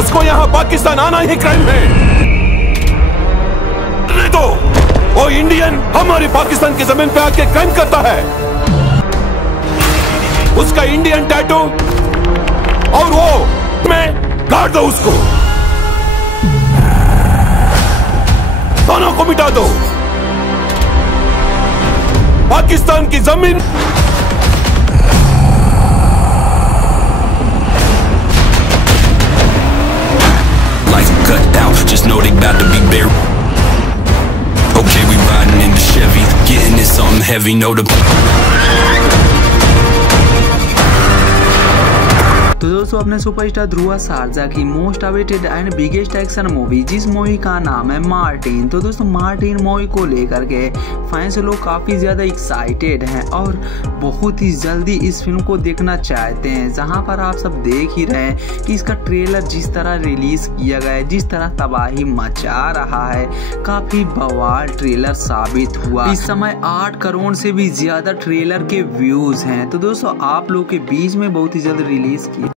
उसको यहाँ पाकिस्तान आना ही क्राइम है। नहीं तो वो इंडियन हमारी पाकिस्तान की जमीन पे आके क्राइम करता है। उसका इंडियन टैटू और वो मैं काट दो, उसको दोनों को मिटा दो। पाकिस्तान की जमीन cut out, just know they about to be buried. Okay, we riding in the Chevy, getting in something heavy, know the तो दोस्तों अपने सुपरस्टार ध्रुव सरजा की most awaited and biggest action movie जिस मूवी का नाम है मार्टिन। तो दोस्तों मार्टिन मूवी को लेकर के फैंस लोग काफ़ी ज़्यादा एक्साइटेड हैं और बहुत ही जल्दी इस फिल्म को देखना चाहते हैं। जहां पर आप सब देख ही रहे हैं कि इसका ट्रेलर जिस तरह रिलीज किया गया है, जिस तरह तबाही मचा रहा है, काफ़ी बवाल ट्रेलर साबित हुआ। इस समय 8 करोड़ से भी ज़्यादा ट्रेलर के व्यूज़ हैं। तो दोस्तों आप लोग के बीच में बहुत ही जल्द रिलीज किया